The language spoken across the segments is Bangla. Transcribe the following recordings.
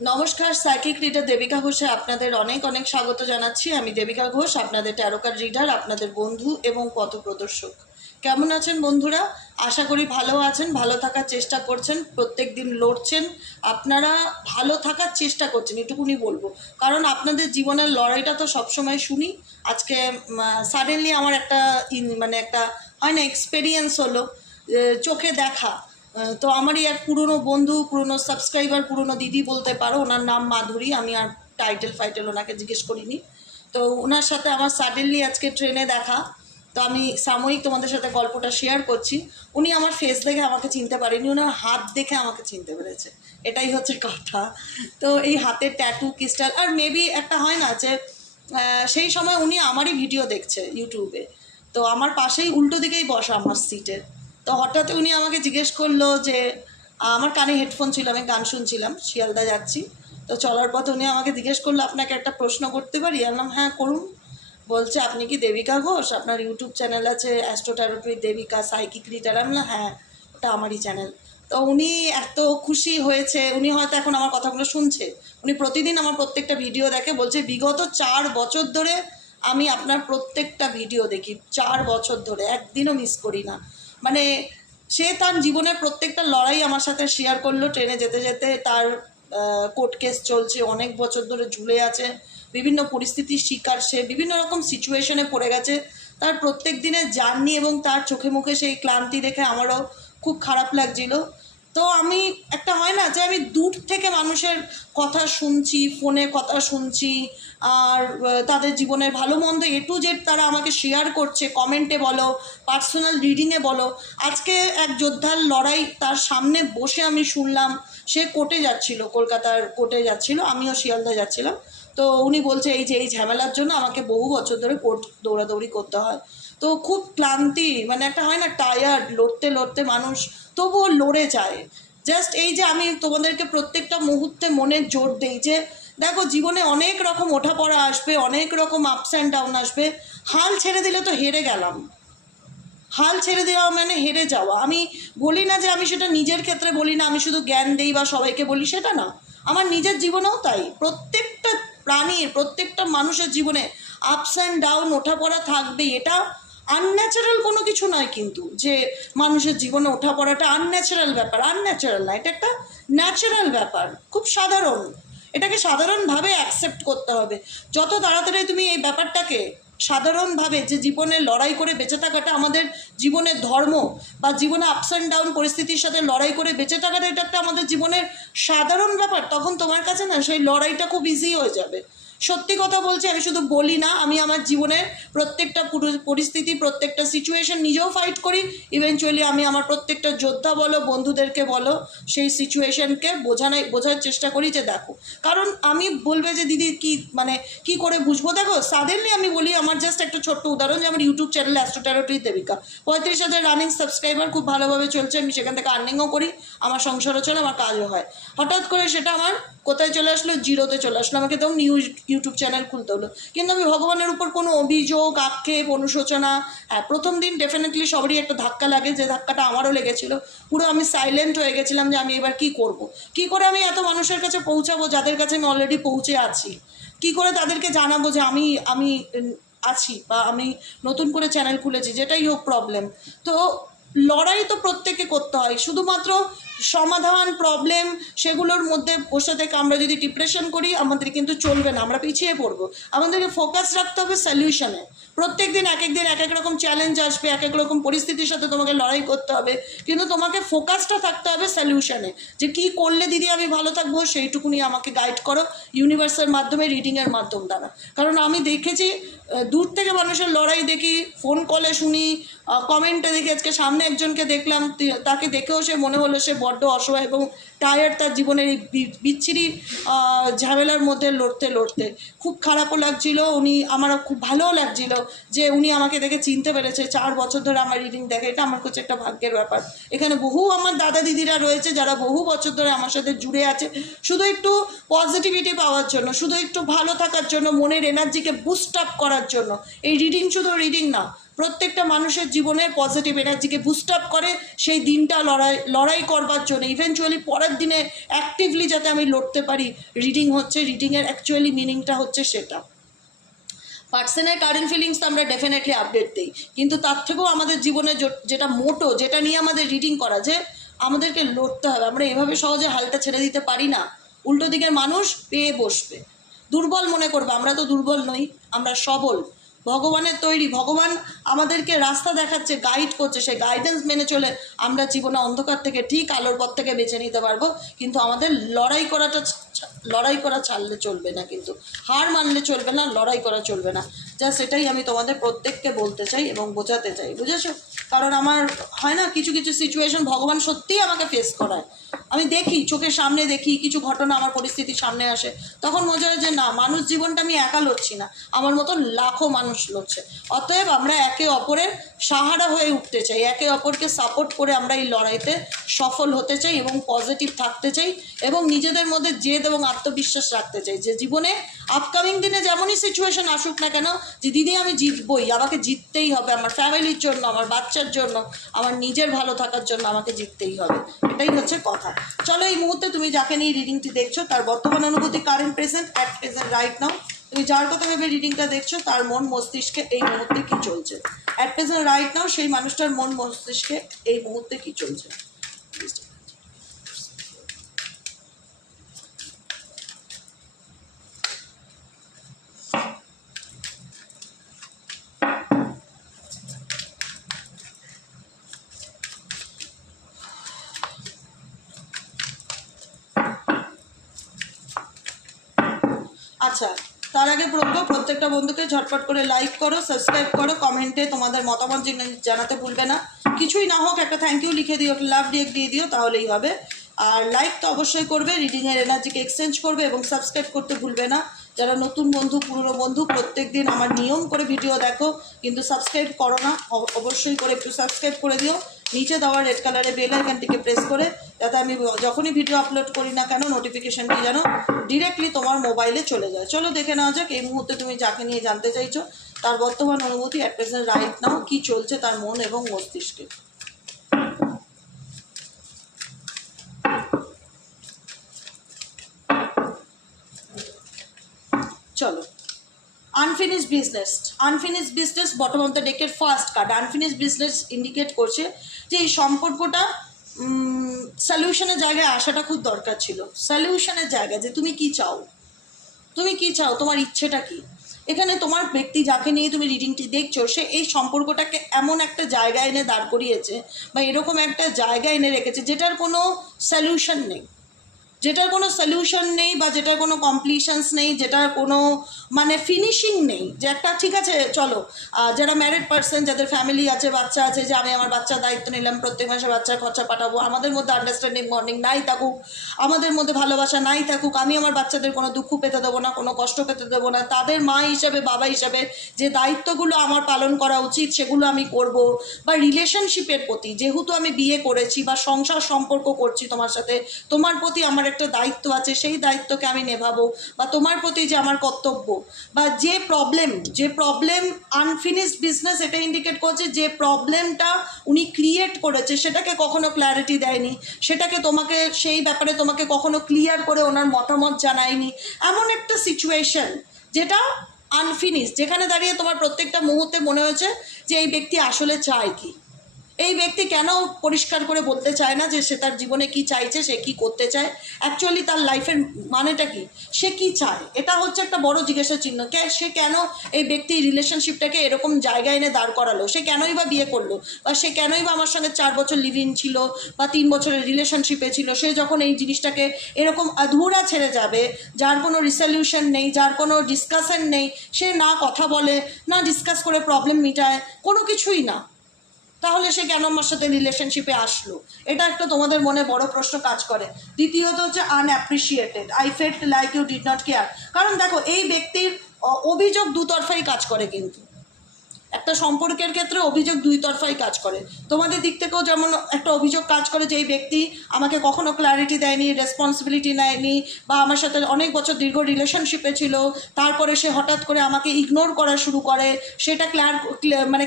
নমস্কার, সাইকিক রিডার দেবিকা ঘোষে আপনাদের অনেক অনেক স্বাগত জানাচ্ছি। আমি দেবিকা ঘোষ, আপনাদের ট্যারো কার্ড রিডার, আপনাদের বন্ধু এবং পথপ্রদর্শক। কেমন আছেন বন্ধুরা? আশা করি ভালো আছেন, ভালো থাকার চেষ্টা করছেন, প্রত্যেক দিন লড়ছেন। আপনারা ভালো থাকার চেষ্টা করছেন, এটুকুনি বলবো। কারণ আপনাদের জীবনের লড়াইটা তো সবসময় শুনি। আজকে সাডেনলি আমার একটা একটা হয় না এক্সপেরিয়েন্স হলো, চোখে দেখা। তো আমারই এক পুরনো বন্ধু, পুরনো সাবস্ক্রাইবার, পুরনো দিদি বলতে পারো। ওনার নাম মাধুরী, আমি আর টাইটেল ওনাকে জিজ্ঞেস করিনি। তো ওনার সাথে আমার সাডেনলি আজকে ট্রেনে দেখা। তো আমি সাময়িক তোমাদের সাথে গল্পটা শেয়ার করছি। উনি আমার ফেস দেখে আমাকে চিনতে পারেনি, ওনার হাত দেখে আমাকে চিনতে পেরেছে, এটাই হচ্ছে কথা। তো এই হাতের ট্যাটু ক্রিস্টাল, আর মেবি একটা হয় না যে সেই সময় উনি আমারই ভিডিও দেখছে ইউটিউবে। তো আমার পাশেই উল্টো দিকেই বসা আমার সিটের। তো হঠাৎ উনি আমাকে জিজ্ঞেস করলো যে আমার কানে হেডফোন ছিল, আমি গান শুনছিলাম, শিয়ালদা যাচ্ছি। তো চলার পথে উনি আমাকে জিজ্ঞেস করলো, আপনাকে একটা প্রশ্ন করতে পারি? বললাম হ্যাঁ করুন। বলছে, আপনি কি দেবিকা ঘোষ? আপনার ইউটিউব চ্যানেল আছে astro tarot with Debika, psychic reader. আমি বললাম হ্যাঁ, ওটা আমারই চ্যানেল। তো উনি এত খুশি হয়েছে, উনি হয়তো এখন আমার কথাগুলো শুনছে। উনি প্রতিদিন আমার প্রত্যেকটা ভিডিও দেখে। বলছে বিগত 4 বছর ধরে আমি আপনার প্রত্যেকটা ভিডিও দেখি, 4 বছর ধরে একদিনও মিস করি না। মানে সে তার জীবনের প্রত্যেকটা লড়াই আমার সাথে শেয়ার করলো। ট্রেনে যেতে যেতে তার কোর্ট কেস চলছে, অনেক বছর ধরে ঝুলে আছে, বিভিন্ন পরিস্থিতির শিকার, সে বিভিন্ন রকম সিচুয়েশনে পড়ে গেছে। তার প্রত্যেক দিনের জার্নি এবং তার চোখে মুখে সেই ক্লান্তি দেখে আমারও খুব খারাপ লাগছিল। তো আমি একটা হয় না যে আমি দূর থেকে মানুষের কথা শুনছি, ফোনে কথা শুনছি, আর তাদের জীবনের ভালো মন্দ এ টু জেড তারা আমাকে শেয়ার করছে, কমেন্টে বলো, পার্সোনাল রিডিংয়ে বলো। আজকে এক যোদ্ধার লড়াই তার সামনে বসে আমি শুনলাম। সে কোর্টে যাচ্ছিল, কলকাতার কোর্টে যাচ্ছিল, আমিও শিয়ালদা যাচ্ছিলাম। তো উনি বলছে এই যে এই ঝামেলার জন্য আমাকে বহু বছর ধরে কোর্ট দৌড়াদৌড়ি করতে হয়। তো খুব ক্লান্তি, মানে একটা হয় না টায়ার্ড, লড়তে লড়তে মানুষ তবুও লড়ে যায়। জাস্ট এই যে আমি তোমাদেরকে প্রত্যেকটা মুহূর্তে মনে জোর দিই যে দেখো, জীবনে অনেক রকম ওঠাপড়া আসবে, অনেক রকম আপস অ্যান্ড ডাউন আসবে। হাল ছেড়ে দিলে তো হেরে গেলাম। হাল ছেড়ে দেওয়া মানে হেরে যাওয়া। আমি বলি না যে, আমি সেটা নিজের ক্ষেত্রে বলি না, আমি শুধু জ্ঞান দেই বা সবাইকে বলি, সেটা না। আমার নিজের জীবনেও তাই। প্রত্যেকটা প্রাণীর, প্রত্যেকটা মানুষের জীবনে আপস অ্যান্ড ডাউন, ওঠাপড়া থাকবেই। এটা আনন্যাচারাল কোনো কিছু নয় কিন্তু, যে মানুষের জীবনে ওঠাপড়াটা আনন্যাচারাল ব্যাপার। আনন্যাচারাল না, এটা একটা ন্যাচারাল ব্যাপার, খুব সাধারণ। এটাকে সাধারণভাবে অ্যাকসেপ্ট করতে হবে। যত তাড়াতাড়ি তুমি এই ব্যাপারটাকে সাধারণভাবে, যে জীবনে লড়াই করে বেঁচে থাকাটা আমাদের জীবনের ধর্ম, বা জীবনে আপস অ্যান্ড ডাউন পরিস্থিতির সাথে লড়াই করে বেঁচে থাকাটা এটা একটা আমাদের জীবনের সাধারণ ব্যাপার, তখন তোমার কাছে না সেই লড়াইটা খুব ইজি হয়ে যাবে। সত্যি কথা বলছি, আমি শুধু বলি না, আমি আমার জীবনের প্রত্যেকটা পরিস্থিতি, প্রত্যেকটা সিচুয়েশন নিজেও ফাইট করি। ইভেনচুয়ালি আমি আমার প্রত্যেকটা যোদ্ধা বলো, বন্ধুদেরকে বলো, সেই সিচুয়েশনকে বোঝার চেষ্টা করি যে দেখো। কারণ আমি বলবে যে দিদি কি করে বুঝবো? দেখো, সাডেনলি আমি বলি, আমার জাস্ট একটা ছোট্ট উদাহরণ, যে আমার YouTube channel astro tarot with Debika 35,000 running subscriber, খুব ভালোভাবে চলছে। আমি সেখান থেকে আর্নিংও করি, আমার সংসারও চলে, আমার কাজও হয়। হঠাৎ করে সেটা আমার কোথায় চলে আসলো? জিরোতে চলে আসলো। আমাকে তখন ইউটিউব চ্যানেল খুলতে হলো। কিন্তু আমি ভগবানের উপর কোনো অভিযোগ, আক্ষেপ, অনুশোচনা, হ্যাঁ প্রথম দিন ডেফিনেটলি সবারই একটা ধাক্কা লাগে, যে ধাক্কাটা আমারও লেগেছিল। পুরো আমি সাইলেন্ট হয়ে গেছিলাম যে আমি এবার কি করব, কি করে আমি এত মানুষের কাছে পৌঁছাবো যাদের কাছে আমি অলরেডি পৌঁছে আছি, কি করে তাদেরকে জানাবো যে আমি আমি আছি, বা আমি নতুন করে চ্যানেল খুলেছি, যেটাই হোক প্রবলেম। তো লড়াই তো প্রত্যেকে করতে হয়। শুধুমাত্র সমাধান, প্রবলেম, সেগুলোর মধ্যে বসে থেকে আমরা যদি ডিপ্রেশন করি, আমাদের কিন্তু চলবে না, আমরা পিছিয়ে পড়বো। আমাদেরকে ফোকাস রাখতে হবে সলিউশনে। প্রত্যেক দিন এক এক রকম চ্যালেঞ্জ আসবে, এক এক রকম পরিস্থিতির সাথে তোমাকে লড়াই করতে হবে, কিন্তু তোমাকে ফোকাসটা থাকতে হবে সলিউশনে। যে কী করলে দিদি আমি ভালো থাকবো, সেইটুকুনি আমাকে গাইড করো ইউনিভার্সের মাধ্যমে, রিডিংয়ের মাধ্যম দ্বারা। কারণ আমি দেখেছি, দূর থেকে মানুষের লড়াই দেখি, ফোন কলে শুনি, কমেন্টে দেখি। আজকে সামনে একজনকে দেখলাম, তাকে দেখেও সে মনে হলো সে বড্ড অসহায় এবং টায়ার্ড, তার জীবনের এই বিচ্ছিরি ঝামেলার মধ্যে লড়তে লড়তে। খুব খারাপও লাগছিল, আমারও খুব ভালোও লাগছিল যে উনি আমাকে দেখে চিনতে পেরেছে। 4 বছর ধরে আমার রিডিং দেখে, এটা আমার কাছে একটা ভাগ্যের ব্যাপার। এখানে বহু আমার দাদা দিদিরা রয়েছে যারা বহু বছর ধরে আমার সাথে জুড়ে আছে, শুধু একটু পজিটিভিটি পাওয়ার জন্য, শুধু একটু ভালো থাকার জন্য, মনের এনার্জিকে বুস্ট আপ করার জন্য। এই রিডিং শুধু রিডিং না, প্রত্যেকটা মানুষের জীবনে পজিটিভ এনার্জিকে বুস্ট আপ করে, সেই দিনটা লড়াই করবার জন্য, ইভেনচুয়ালি পরের দিনে অ্যাক্টিভলি যাতে আমি লড়তে পারি। রিডিং হচ্ছে, রিডিংয়ের অ্যাকচুয়ালি মিনিংটা হচ্ছে সেটা। পার্সনের কারেন্ট ফিলিংস তো আমরা ডেফিনেটলি আপডেট দিই, কিন্তু তার থেকেও আমাদের জীবনে যেটা মোটো, যেটা নিয়ে আমাদের রিডিং করা, যে আমাদেরকে লড়তে হবে। আমরা এভাবে সহজে হালটা ছেড়ে দিতে পারি না। উল্টো দিকের মানুষ পেয়ে বসবে, দুর্বল মনে করবে। আমরা তো দুর্বল নই, আমরা সবল, ভগবানের তৈরি। ভগবান আমাদেরকে রাস্তা দেখাচ্ছে, গাইড করছে, সেই গাইডেন্স মেনে চলে আমরা জীবনে অন্ধকার থেকে ঠিক আলোর পথ থেকে বেছে নিতে পারবো। কিন্তু আমাদের লড়াই করা ছাড়লে চলবে না, কিন্তু হার মানলে চলবে না, লড়াই করা চলবে না। যা সেটাই আমি তোমাদের প্রত্যেককে বলতে চাই এবং বোঝাতে চাই, বুঝেছো? কারণ আমার হয় না, কিছু কিছু সিচুয়েশন ভগবান সত্যিই আমাকে ফেস করায়। আমি দেখি, চোখের সামনে দেখি কিছু ঘটনা, আমার পরিস্থিতির সামনে আসে, তখন মনে হয় যে না, মানুষ জীবনটা আমি একা লড়ছি না, আমার মতন লাখো মানুষ লড়ছে। অতএব আমরা একে অপরের সাহারা হয়ে উঠতে চাই, একে অপরকে সাপোর্ট করে আমরা এই লড়াইতে সফল হতে চাই এবং পজিটিভ থাকতে চাই এবং নিজেদের মধ্যে জেদ এবং আত্মবিশ্বাস রাখতে চাই যে জীবনে আপকামিং দিনে যেমনই সিচুয়েশন আসুক না কেন, যে দিদি আমি জিতবই, আমাকে জিততেই হবে, আমার ফ্যামিলির জন্য, আমার বাচ্চার জন্য, আমার নিজের ভালো থাকার জন্য আমাকে জিততেই হবে। এটাই হচ্ছে কথা। চলো, এই মুহূর্তে তুমি যাকে নিয়ে রিডিংটি দেখছো তার বর্তমান অনুভূতি, current present, at present, right নাও, তুমি যার কথা ভেবে রিডিংটা দেখছো তার মন মস্তিষ্কে এই মুহূর্তে কী চলছে। অ্যাট প্রেজেন্ট, রাইট নাও, সেই মানুষটার মন মস্তিষ্কে এই মুহূর্তে কী চলছে। আচ্ছা, তার আগে বলবো প্রত্যেকটা বন্ধুকে ঝটপট করে লাইক করো, সাবস্ক্রাইব করো, কমেন্টে তোমাদের মতামত জানাতে ভুলবে না। কিছুই না হোক একটা থ্যাংক ইউ লিখে দিও, লাভ রিয়েক্ট দিয়ে দিও, তাহলেই হবে। আর লাইক তো অবশ্যই করবে, রিডিংয়ের এনার্জিকে এক্সচেঞ্জ করবে এবং সাবস্ক্রাইব করতে ভুলবে না। যারা নতুন বন্ধু, পুরনো বন্ধু, প্রত্যেক দিন আমার নিয়ম করে ভিডিও দেখো কিন্তু সাবস্ক্রাইব করো না, অবশ্যই করে একটু সাবস্ক্রাইব করে দিও। নিচে দেওয়া রেড কালারের বেল আইকনটিকে প্রেস করে, যাতে আমি যখনই ভিডিও আপলোড করি না কেন নোটিফিকেশানটি যেন ডিরেক্টলি তোমার মোবাইলে চলে যায়। চলো দেখে নেওয়া যাক এই মুহূর্তে তুমি যাকে নিয়ে জানতে চাইছো তার বর্তমান অনুভূতি, অ্যাট প্রেজেন্ট, রাইট নাও, কী চলছে তার মন এবং মস্তিষ্কে। চলো, unfinished business, bottom of the ডেকের first card. Unfinished business indicate করছে যে এই সম্পর্কটা সলিউশনের জায়গায় আসাটা খুব দরকার ছিল। সলিউশনের জায়গায় যে তুমি কি চাও, তোমার ইচ্ছেটা কি। এখানে তোমার ব্যক্তি যাকে নিয়ে তুমি রিডিংটি দেখছো, সে এই সম্পর্কটাকে এমন একটা জায়গায় এনে দাঁড় করিয়েছে বা এরকম একটা জায়গায় এনে রেখেছে যেটার কোনো সলিউশন নেই, বা যেটার কোনো কমপ্লিশনস নেই, যেটার কোনো মানে ফিনিশিং নেই। যে একটা ঠিক আছে চলো, যারা ম্যারিড পার্সন, যাদের ফ্যামিলি আছে, বাচ্চা আছে, যে আমি আমার বাচ্চার দায়িত্ব নিলাম, প্রত্যেক মাসে বাচ্চার খরচা পাঠাবো, আমাদের মধ্যে আন্ডারস্ট্যান্ডিং বন্ডিং নাই থাকুক, আমাদের মধ্যে ভালোবাসা নাই থাকুক, আমি আমার বাচ্চাদের কোনো দুঃখ পেতে দেবো না, কোনো কষ্ট পেতে দেবো না, তাদের মা হিসাবে, বাবা হিসাবে যে দায়িত্বগুলো আমার পালন করা উচিত সেগুলো আমি করব। বা রিলেশনশিপের প্রতি, যেহেতু আমি বিয়ে করেছি বা সংসার সম্পর্ক করছি তোমার সাথে, তোমার প্রতি আমার একটা দায়িত্ব আছে, সেই দায়িত্বকে আমি নেভাবো। বা তোমার প্রতি যে আমার কর্তব্য, বা যে প্রবলেম আনফিনিশড বিজনেস এটা ইন্ডিকেট করছে যে প্রবলেমটা উনি ক্রিয়েট করেছে সেটাকে কখনো ক্ল্যারিটি দেয়নি, সেটাকে তোমাকে সেই ব্যাপারে তোমাকে কখনো ক্লিয়ার করে ওনার মতামত জানায়নি। এমন একটা সিচুয়েশন যেটা আনফিনিশড, যেখানে দাঁড়িয়ে তোমার প্রত্যেকটা মুহূর্তে মনে হয়েছে যে এই ব্যক্তি আসলে চায় কি, এই ব্যক্তি কেন পরিষ্কার করে বলতে চায় না যে সে তার জীবনে কি চাইছে, সে কি করতে চায়, অ্যাকচুয়ালি তার লাইফের মানেটা কি, সে কি চায়। এটা হচ্ছে একটা বড় জিজ্ঞাসা চিহ্ন। সে কেন এই ব্যক্তি রিলেশনশিপটাকে এরকম জায়গায় এনে দাঁড় করালো, সে কেনই বা বিয়ে করলো, বা সে কেনই বা আমার সঙ্গে 4 বছর লিভ ইন ছিল বা 3 বছরের রিলেশনশিপে ছিল, সে যখন এই জিনিসটাকে এরকম আধুরা ছেড়ে যাবে, যার কোনো রিসলিউশন নেই, যার কোনো ডিসকাশন নেই, সে না কথা বলে, না ডিসকাস করে প্রবলেম মিটায়, কোনো কিছুই না, তাহলে সে কেন আমার সাথে রিলেশনশিপে আসলো? এটা একটা তোমাদের মনে বড় প্রশ্ন কাজ করে। দ্বিতীয়ত হচ্ছে unappreciated, I felt like you did not care. কারণ দেখো, এই ব্যক্তির অভিযোগ দুতরফাই কাজ করে, কিন্তু একটা সম্পর্কের ক্ষেত্রে অভিযোগ দুই তরফাই কাজ করে। তোমাদের দিক থেকেও যেমন একটা অভিযোগ কাজ করে যে এই ব্যক্তি আমাকে কখনো ক্ল্যারিটি দেয়নি, রেসপন্সিবিলিটি নেয়নি, বা আমার সাথে অনেক বছর দীর্ঘ রিলেশনশিপে ছিল, তারপরে সে হঠাৎ করে আমাকে ইগনোর করা শুরু করে, সেটা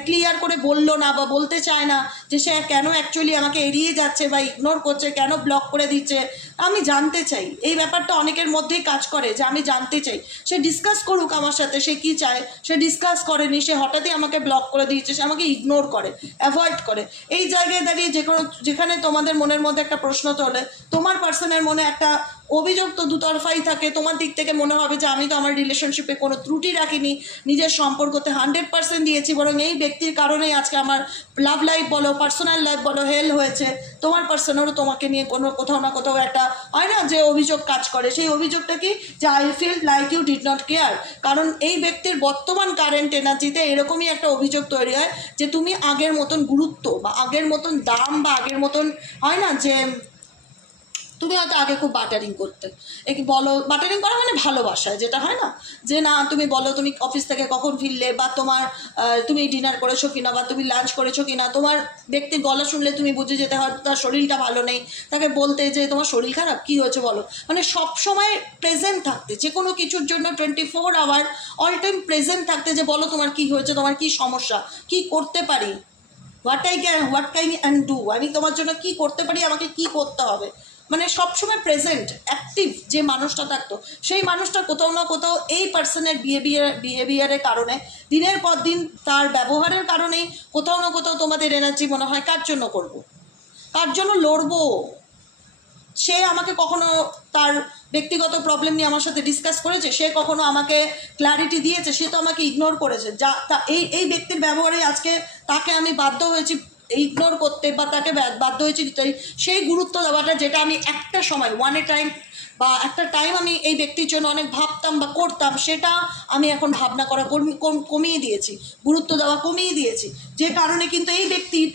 ক্লিয়ার করে বললো না বা বলতে চায় না যে সে কেন অ্যাকচুয়ালি আমাকে এড়িয়ে যাচ্ছে বা ইগনোর করছে, কেন ব্লক করে দিচ্ছে। আমি জানতে চাই, এই ব্যাপারটা অনেকের মধ্যেই কাজ করে যে আমি জানতে চাই। সে ডিসকাস করুক আমার সাথে, সে কী চায়। সে ডিসকাস করেনি, সে হঠাৎই আমাকে ব্লক করে দিয়েছে, সে আমাকে ইগনোর করে, অ্যাভয়েড করে। এই জায়গায় দাঁড়িয়ে যেখানে তোমাদের মনের মধ্যে একটা প্রশ্ন তোলে, তোমার পার্সনের মনে একটা অভিযোগ তো দুতরফাই থাকে। তোমার দিক থেকে মনে হবে যে আমি তো আমার রিলেশনশিপে কোনো ত্রুটি রাখিনি, নিজের সম্পর্কতে 100% দিয়েছি, বরং এই ব্যক্তির কারণেই আজকে আমার লাভ লাইফ বলো, পার্সোনাল লাইফ বলো, হেল হয়েছে। তোমার পার্সনেরও তোমাকে নিয়ে কোথাও না কোথাও একটা হয় না যে অভিযোগ কাজ করে। সেই অভিযোগটা কি, যে I feel like you did not care. কারণ এই ব্যক্তির বর্তমান কারেন্ট এনার্জিতে এরকমই একটা অভিযোগ তৈরি হয় যে তুমি আগের মতন গুরুত্ব বা আগের মতন দাম বা আগের মতন হয় না যে তুমি হয়তো আগে খুব বাটারিং করতে, বলো বাটারিং করা মানে ভালোবাসায় যেটা হয় না, যে না তুমি বলো তুমি অফিস থেকে কখন ফিরলে, বা তুমি ডিনার করেছো কিনা, বা তুমি লাঞ্চ করেছো কিনা। তোমার ব্যক্তির গলা শুনলে তুমি বুঝে যেতে হয় তার শরীরটা ভালো নেই, তাকে বলতে যে তোমার শরীর খারাপ, কী হয়েছে বলো। মানে সবসময় প্রেজেন্ট থাকতে, যে কোনো কিছুর জন্য 24 আওয়ার অল টাইম প্রেজেন্ট থাকতে, যে বলো তোমার কী হয়েছে, তোমার কী সমস্যা, কী করতে পারি, হোয়াট ক্যান অ্যান্ড ডু, আমি তোমার জন্য কী করতে পারি, আমাকে কী করতে হবে। মানে সবসময় প্রেজেন্ট অ্যাক্টিভ যে মানুষটা থাকতো, সেই মানুষটা কোথাও না কোথাও এই পার্সনের বিহেভিয়ারের কারণে, দিনের পর দিন তার ব্যবহারের কারণেই কোথাও না কোথাও তোমাদের এনার্জি মনে হয় কার জন্য করব, কার জন্য লড়বো। সে আমাকে কখনো তার ব্যক্তিগত প্রবলেম নিয়ে আমার সাথে ডিসকাস করেছে, সে কখনো আমাকে ক্ল্যারিটি দিয়েছে, সে তো আমাকে ইগনোর করেছে। এই ব্যক্তির ব্যবহারে আজকে তাকে আমি বাধ্য হয়েছি ইগনোর করতে, বা তাকে বাধ্য হয়েছি সেই গুরুত্ব দেওয়াটা, যেটা আমি একটা সময় একটা টাইম আমি এই ব্যক্তির জন্য অনেক ভাবতাম বা করতাম, সেটা আমি এখন ভাবনা করা কমিয়ে দিয়েছি, গুরুত্ব দেওয়া কমিয়ে দিয়েছি। যে কারণে কিন্তু এই ব্যক্তির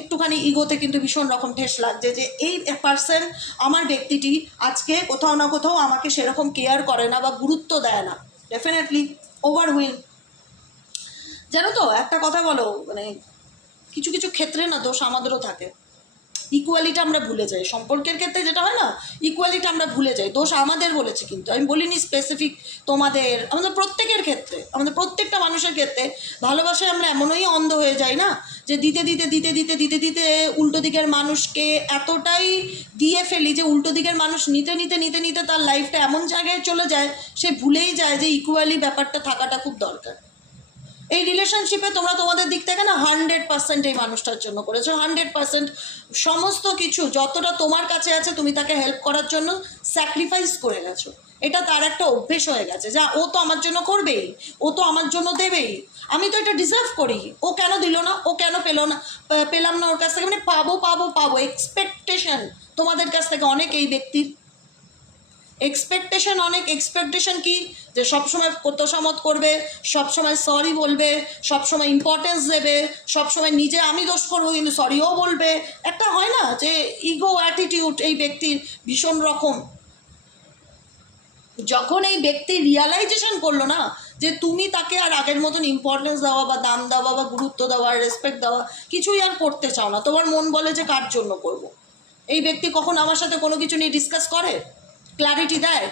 একটুখানি ইগোতে কিন্তু ভীষণ রকম ঠেস লাগছে, যে এই পার্সন, আমার ব্যক্তিটি আজকে কোথাও না কোথাও আমাকে সেরকম কেয়ার করে না বা গুরুত্ব দেয় না। Definitely overwhelm. জানো তো একটা কথা বলো, মানে কিছু কিছু ক্ষেত্রে না দোষ আমাদেরও থাকে, ইকুয়ালিটা আমরা ভুলে যাই। সম্পর্কের ক্ষেত্রে যেটা হয় না, ইকুয়ালিটা আমরা ভুলে যাই। দোষ আমাদের বলেছি, কিন্তু আমি বলিনি স্পেসিফিক তোমাদের, আমাদের প্রত্যেকের ক্ষেত্রে, আমাদের প্রত্যেকটা মানুষের ক্ষেত্রে ভালোবাসায় আমরা এমনই অন্ধ হয়ে যাই না, যে দিতে দিতে দিতে দিতে দিতে দিতে উল্টো দিকের মানুষকে এতটাই দিয়ে ফেলি যে উল্টো দিকের মানুষ নিতে নিতে নিতে নিতে তার লাইফটা এমন জায়গায় চলে যায়, সে ভুলেই যায় যে ইকুয়ালি ব্যাপারটা থাকাটা খুব দরকার। এই রিলেশনশিপে তোমরা তোমাদের দিক থেকে না 100% এই মানুষটার জন্য করেছো, 100% সমস্ত কিছু যতটা তোমার কাছে আছে তুমি তাকে হেল্প করার জন্য স্যাক্রিফাইস করে গেছো। এটা তার একটা অভ্যেস হয়ে গেছে, যা ও তো আমার জন্য করবেই, ও তো আমার জন্য দেবেই, আমি তো এটা ডিজার্ভ করি, ও কেন দিল না, ও কেন পেলাম না ওর কাছ থেকে, মানে পাবো পাবো পাবো এক্সপেকটেশন তোমাদের কাছ থেকে অনেক, এই ব্যক্তির এক্সপেকটেশন কি, যে সবসময় তোষামত করবে, সবসময় সরি বলবে, সবসময় ইম্পর্টেন্স দেবে, সবসময় নিজে আমি দোষ করবো কিন্তু সরিও বলবে। একটা হয় না যে ইগো অ্যাটিটিউড এই ব্যক্তির ভীষণ রকম। যখন এই ব্যক্তি রিয়ালাইজেশন করলো না যে তুমি তাকে আর আগের মতন ইম্পর্টেন্স দেওয়া বা দাম দেওয়া বা গুরুত্ব দেওয়া, রেসপেক্ট দেওয়া কিছুই আর করতে চাও না, তোমার মন বলে যে কার জন্য করব। এই ব্যক্তি কখন আমার সাথে কোনো কিছু নিয়ে ডিসকাস করে, ক্ল্যারিটি দেয়,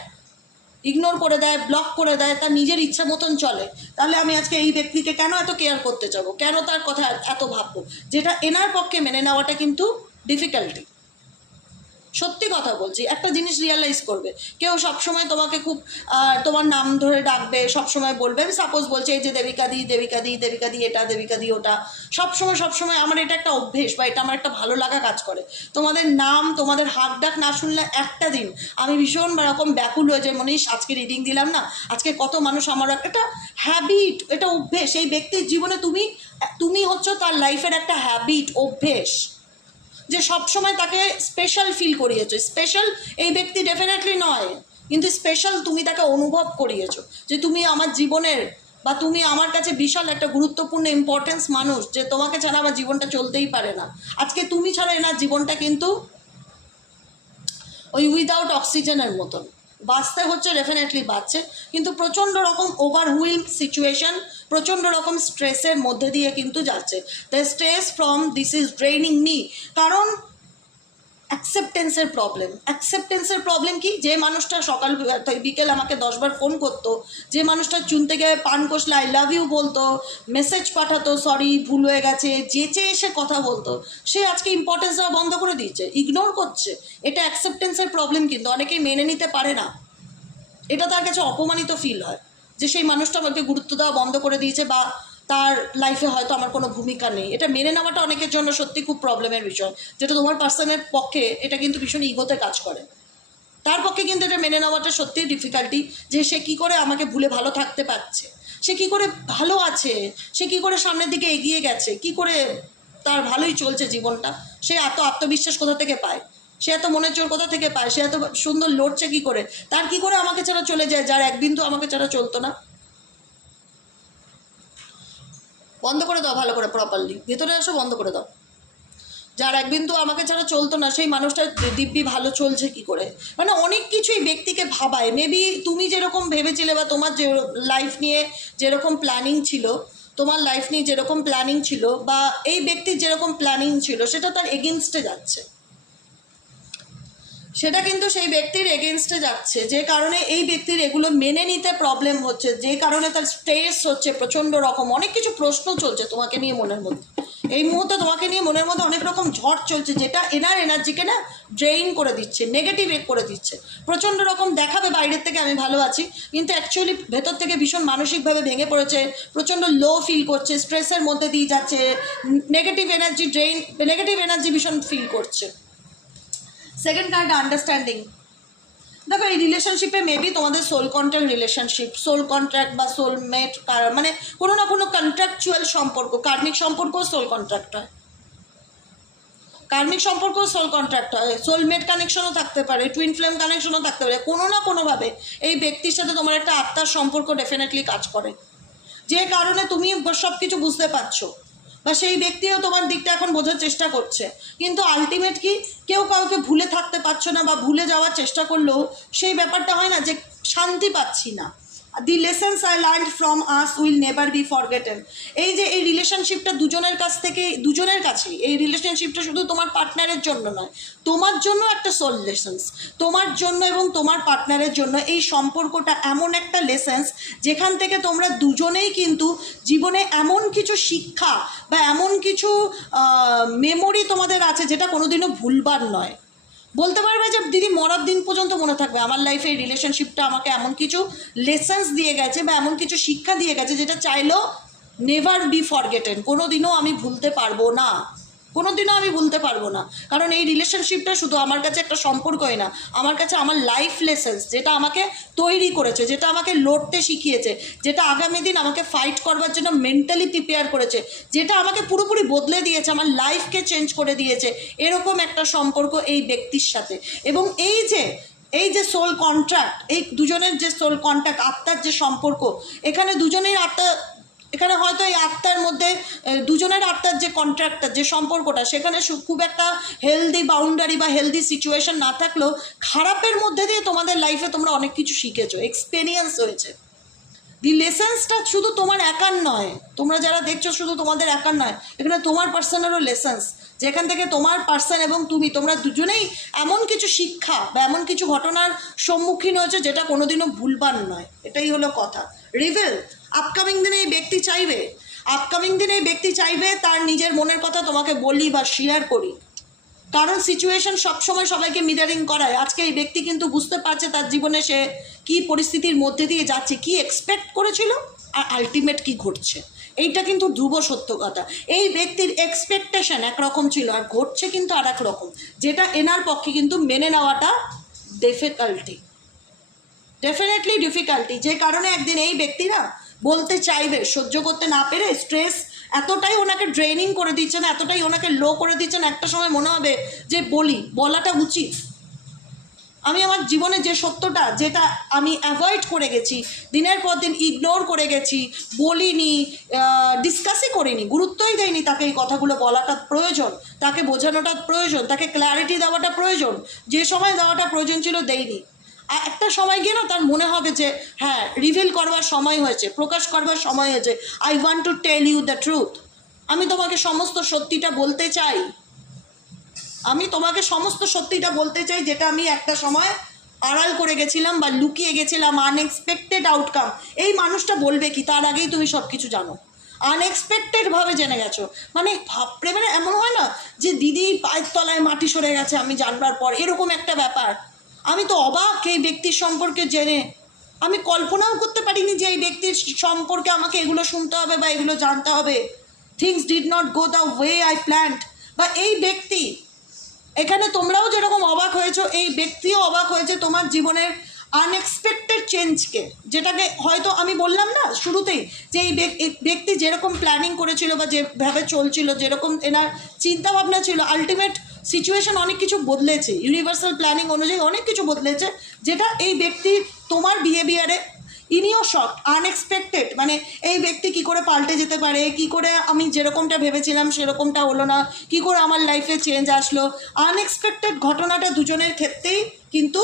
ইগনোর করে দেয়, ব্লক করে দেয়, তার নিজের ইচ্ছা মতন চলে, তাহলে আমি আজকে এই ব্যক্তিকে কেন এত কেয়ার করতে যাবো, কেন তার কথা এত ভাববো, যেটা এনার পক্ষে মেনে নেওয়াটা কিন্তু ডিফিকাল্টি। সত্যি কথা বলছি, একটা জিনিস রিয়েলাইজ করবে, কেউ সবসময় তোমাকে খুব তোমার নাম ধরে ডাকবে, সবসময় বলবে, আমি সাপোজ বলছি এই যে দেবিকা দি দেবিকা দি দেবিকা দি এটা, দেবিকা দি ওটা, সবসময় আমার এটা একটা অভ্যেস বা এটা আমার একটা ভালো লাগা কাজ করে। তোমাদের নাম, তোমাদের হাক ডাক না শুনলে একটা দিন আমি ভীষণ রকম ব্যাকুল হয়ে যাই, মনীষ আজকে রিডিং দিলাম না, আজকে কত মানুষ আমার একটা হ্যাবিট, এটা অভ্যেস। এই ব্যক্তির জীবনে তুমি হচ্ছ তার লাইফের একটা হ্যাবিট, অভ্যেস, যে সবসময় তাকে স্পেশাল ফিল করিয়েছো। স্পেশাল এই ব্যক্তি ডেফিনেটলি নয়, কিন্তু স্পেশাল তুমি তাকে অনুভব করিয়েছো, যে তুমি আমার জীবনের বা তুমি আমার কাছে বিশাল একটা গুরুত্বপূর্ণ ইম্পর্টেন্স মানুষ, যে তোমাকে ছাড়া আমার জীবনটা চলতেই পারে না। আজকে তুমি ছাড়া এনার জীবনটা কিন্তু ওই উইদাউট অক্সিজেনের মতন, বাঁচতে হচ্ছে, ডেফিনেটলি বাঁচছে, কিন্তু প্রচণ্ড রকম ওভারহুইল সিচুয়েশন, প্রচণ্ড রকম স্ট্রেসের মধ্যে দিয়ে কিন্তু যাচ্ছে। The stress from this is draining me. কারণ অ্যাকসেপ্টেন্সের প্রবলেম কি? যে মানুষটা সকাল বিকেল আমাকে 10 বার ফোন করতো, যে মানুষটা চুন থেকে পান কষলে আই লাভ ইউ বলতো, মেসেজ পাঠাতো সরি ভুল হয়ে গেছে, যেচে এসে কথা বলতো, সে আজকে ইম্পর্টেন্স দেওয়া বন্ধ করে দিচ্ছে, ইগনোর করছে। এটা অ্যাকসেপ্টেন্সের প্রবলেম, কিন্তু অনেকেই মেনে নিতে পারে না। এটা তার কাছে অপমানিত ফিল হয় যে সেই মানুষটা আমাকে গুরুত্ব দেওয়া বন্ধ করে দিয়েছে, বা তার লাইফে হয়তো আমার কোনো ভূমিকা নেই। এটা মেনে নেওয়াটা অনেকের জন্য সত্যি খুব প্রবলেমের বিষয়, যেটা তোমার পার্সনের পক্ষে এটা কিন্তু ভীষণ ইগোতে কাজ করে। তার পক্ষে কিন্তু এটা মেনে নেওয়াটা সত্যিই ডিফিকাল্টি, যে সে কী করে আমাকে ভুলে ভালো থাকতে পারছে, সে কী করে ভালো আছে, সে কী করে সামনের দিকে এগিয়ে গেছে, কী করে তার ভালোই চলছে জীবনটা, সে এত আত্মবিশ্বাস কোথা থেকে পায়, সে এত মনের জোর কোথা থেকে পায়, সে এত সুন্দর লড়ছে কী করে, তার কী করে আমাকে ছাড়া চলে যায়, যার এক বিন্দু আমাকে ছাড়া চলতো না। বন্ধ করে দাও ভালো করে, প্রপারলি ভেতরে আসো, বন্ধ করে দাও। যার এক বিন্দু আমাকে ছাড়া চলতো না, সেই মানুষটা দিব্যি ভালো চলছে কি করে। মানে অনেক কিছুই ব্যক্তিকে ভাবায়। মেবি তুমি যেরকম ভেবেছিলে, বা তোমার যে লাইফ নিয়ে যেরকম প্ল্যানিং ছিল, বা এই ব্যক্তির যেরকম প্ল্যানিং ছিল, সেটা তার এগেনস্টে যাচ্ছে, সেটা কিন্তু সেই ব্যক্তির এগেনস্টে যাচ্ছে, যে কারণে এই ব্যক্তির এগুলো মেনে নিতে প্রবলেম হচ্ছে, যে কারণে তার স্ট্রেস হচ্ছে প্রচণ্ড রকম। অনেক কিছু প্রশ্ন চলছে তোমাকে নিয়ে মনের মধ্যে, এই মুহূর্তে তোমাকে নিয়ে মনের মধ্যে অনেক রকম ঝড় চলছে, যেটা এনার এনার্জিকে না ড্রেইন করে দিচ্ছে, নেগেটিভ করে দিচ্ছে। প্রচণ্ড রকম দেখাবে বাইরের থেকে আমি ভালো আছি, কিন্তু অ্যাকচুয়ালি ভেতর থেকে ভীষণ মানসিকভাবে ভেঙে পড়েছে, প্রচণ্ড লো ফিল করছে, স্ট্রেসের মধ্যে দিয়ে যাচ্ছে, নেগেটিভ এনার্জি ভীষণ ফিল করছে। Second card understanding. দেখো এই রিলেশনশিপে মেবি তোমাদের সোল কন্ট্রাক্ট বা সোলমেট, মানে কোনো না কোনো কন্ট্রাকচুয়াল সম্পর্ক, কার্মিক সম্পর্ক সোল কন্ট্রাক্ট হয়, সোলমেট কানেকশনও থাকতে পারে, টুইন ফ্লেম কানেকশনও থাকতে পারে। কোনো না কোনোভাবে এই ব্যক্তির সাথে তোমার একটা আত্মার সম্পর্ক ডেফিনেটলি কাজ করে, যে কারণে তুমি সব কিছু বুঝতে পারছো, বা সেই ব্যক্তিও তোমার দিকটা এখন বোঝার চেষ্টা করছে। কিন্তু আলটিমেট কি, কেউ কাউকে ভুলে থাকতে পারছো না, বা ভুলে যাওয়ার চেষ্টা করলেও সেই ব্যাপারটা হয় না যে শান্তি পাচ্ছি না। The lessons I learned from us will never be forgotten. এই যে এই রিলেশনশিপটা দুজনের কাছেই, এই রিলেশনশিপটা শুধু তোমার পার্টনারের জন্য নয়, তোমার জন্য একটা সোল লেসেন্স, তোমার জন্য এবং তোমার পার্টনারের জন্য এই সম্পর্কটা এমন একটা লেসেন্স, যেখান থেকে তোমরা দুজনেই কিন্তু জীবনে এমন কিছু শিক্ষা বা এমন কিছু মেমোরি তোমাদের আছে, যেটা কোনোদিনও ভুলবার নয়। বলতে পারবে যে দিদি মরার দিন পর্যন্ত মনে থাকবে, আমার লাইফে এই রিলেশনশিপটা আমাকে এমন কিছু লেসেন্স দিয়ে গেছে, বা এমন কিছু শিক্ষা দিয়ে গেছে, যেটা চাইলেও নেভার বি ফরগেটেন, কোনোদিনও আমি ভুলতে পারবো না, কারণ এই রিলেশনশিপটা শুধু আমার কাছে একটা সম্পর্কই না, আমার কাছে আমার লাইফ লেসেন্স, যেটা আমাকে তৈরি করেছে, যেটা আমাকে লড়তে শিখিয়েছে, যেটা আগামী দিন আমাকে ফাইট করবার জন্য মেন্টালি প্রিপেয়ার করেছে, যেটা আমাকে পুরোপুরি বদলে দিয়েছে, আমার লাইফকে চেঞ্জ করে দিয়েছে। এরকম একটা সম্পর্ক এই ব্যক্তির সাথে। এবং এই যে সোল কন্ট্রাক্ট, এই দুজনের যে সোল কন্ট্রাক্ট, আত্মার যে সম্পর্ক, এখানে দুজনের আত্মা, এখানে হয়তো এই আত্মার মধ্যে দুজনের আত্মার যে কন্ট্রাক্টটা, যে সম্পর্কটা, সেখানে খুব একটা হেলদি বাউন্ডারি বা হেলদি সিচুয়েশন না থাকলেও, খারাপের মধ্যে দিয়ে তোমাদের লাইফে তোমরা অনেক কিছু শিখেছো, এক্সপেরিয়েন্স হয়েছে। দি লেসেন্সটা শুধু তোমার একার নয়, তোমরা যারা দেখছো শুধু তোমাদের একার নয়, এখানে তোমার পার্সনেরও লেসেন্স, যেখান থেকে তোমার পার্সন এবং তোমরা দুজনেই এমন কিছু শিক্ষা বা এমন কিছু ঘটনার সম্মুখীন হয়েছে, যেটা কোনোদিনও ভুলবার নয়। এটাই হলো কথা। রিভেল, আপকামিং দিনে এই ব্যক্তি চাইবে তার নিজের মনের কথা তোমাকে বলি বা শেয়ার করি, কারণ সিচুয়েশন সবসময় সবাইকে মিরারিং করায়। আজকে এই ব্যক্তি কিন্তু বুঝতে পারছে তার জীবনে সে কী পরিস্থিতির মধ্যে দিয়ে যাচ্ছে, কী এক্সপেক্ট করেছিল আর আলটিমেট কী ঘটছে। এইটা কিন্তু ধ্রুব সত্য কথা। এই ব্যক্তির এক্সপেকটেশন একরকম ছিল, আর ঘটছে কিন্তু আর এক রকম, যেটা এনার পক্ষে কিন্তু মেনে নেওয়াটা ডেফিনেটলি ডিফিকাল্টি, যে কারণে একদিন এই ব্যক্তিরা বলতে চাইবে, সহ্য করতে না পেরে স্ট্রেস এতটাই ওনাকে ড্রেনিং করে দিচ্ছে না, এতটাই ওনাকে লো করে দিচ্ছে না, একটা সময় মনে হবে যে বলাটা উচিত। আমি আমার জীবনে যে সত্যটা, যেটা আমি অ্যাভয়েড করে গেছি, দিনের পর দিন ইগনোর করে গেছি, বলিনি, ডিসকাসই করিনি, গুরুত্বই দেয়নি, তাকে এই কথাগুলো বলাটা প্রয়োজন, তাকে বোঝানোটা প্রয়োজন, তাকে ক্ল্যারিটি দেওয়াটা প্রয়োজন, যে সময় দেওয়াটা প্রয়োজন ছিল দেইনি। আর একটা সময় গিয়ে না তার মনে হবে যে হ্যাঁ রিভিল করবার সময় হয়েছে, প্রকাশ করবার সময় হয়েছে। I want to tell you the truth. আমি তোমাকে সমস্ত সত্যিটা বলতে চাই, আমি তোমাকে সমস্ত সত্যিটা বলতে চাই, যেটা আমি একটা সময় আড়াল করে গেছিলাম বা লুকিয়ে গেছিলাম। আনএক্সপেক্টেড আউটকাম, এই মানুষটা বলবে কি তার আগেই তুমি সব কিছু জানো, আনএক্সপেক্টেডভাবে জেনে গেছো। মানে ভাবলে মানে এমন হয় না যে দিদি পায়ের তলায় মাটি সরে গেছে আমি জানবার পর, এরকম একটা ব্যাপার। আমি তো অবাক এই ব্যক্তির সম্পর্কে জেনে, আমি কল্পনাও করতে পারিনি যে এই ব্যক্তির সম্পর্কে আমাকে এগুলো শুনতে হবে বা এগুলো জানতে হবে। Things did not go the way I planned. বা এই ব্যক্তি, এখানে তোমরাও যেরকম অবাক হয়েছো, এই ব্যক্তিও অবাক হয়েছে তোমার জীবনের আনএক্সপেক্টেড চেঞ্জকে, যেটাকে হয়তো আমি বললাম না শুরুতেই যে এই ব্যক্তি যেরকম প্ল্যানিং করেছিল বা যেভাবে চলছিল, যেরকম এনার চিন্তাভাবনা ছিল, আলটিমেট সিচুয়েশন অনেক কিছু বদলেছে, ইউনিভার্সাল প্ল্যানিং অনুযায়ী অনেক কিছু বদলেছে, যেটা এই ব্যক্তির তোমার বিহেভিয়ারে ইনিও শক, আনএক্সপেক্টেড। মানে এই ব্যক্তি কি করে পাল্টে যেতে পারে, কি করে আমি যেরকমটা ভেবেছিলাম সেরকমটা হলো না, কি করে আমার লাইফে চেঞ্জ আসলো, আনএক্সপেক্টেড ঘটনাটা দুজনের ক্ষেত্রেই কিন্তু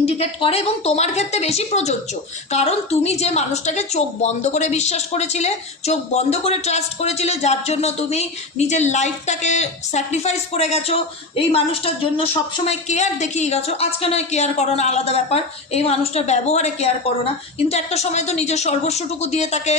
ইন্ডিকেট করে এবং তোমার ক্ষেত্রে বেশি প্রযোজ্য। কারণ তুমি যে মানুষটাকে চোখ বন্ধ করে বিশ্বাস করেছিলে, চোখ বন্ধ করে ট্রাস্ট করেছিলে, যার জন্য তুমি নিজের লাইফটাকে স্যাক্রিফাইস করে গেছো, এই মানুষটার জন্য সবসময় কেয়ার দেখিয়ে গেছো। আজকে নয় কেয়ার করো না, আলাদা ব্যাপার, এই মানুষটার ব্যবহারে কেয়ার করো না, কিন্তু একটা সময় তো নিজের সর্বস্বটুকু দিয়ে তাকে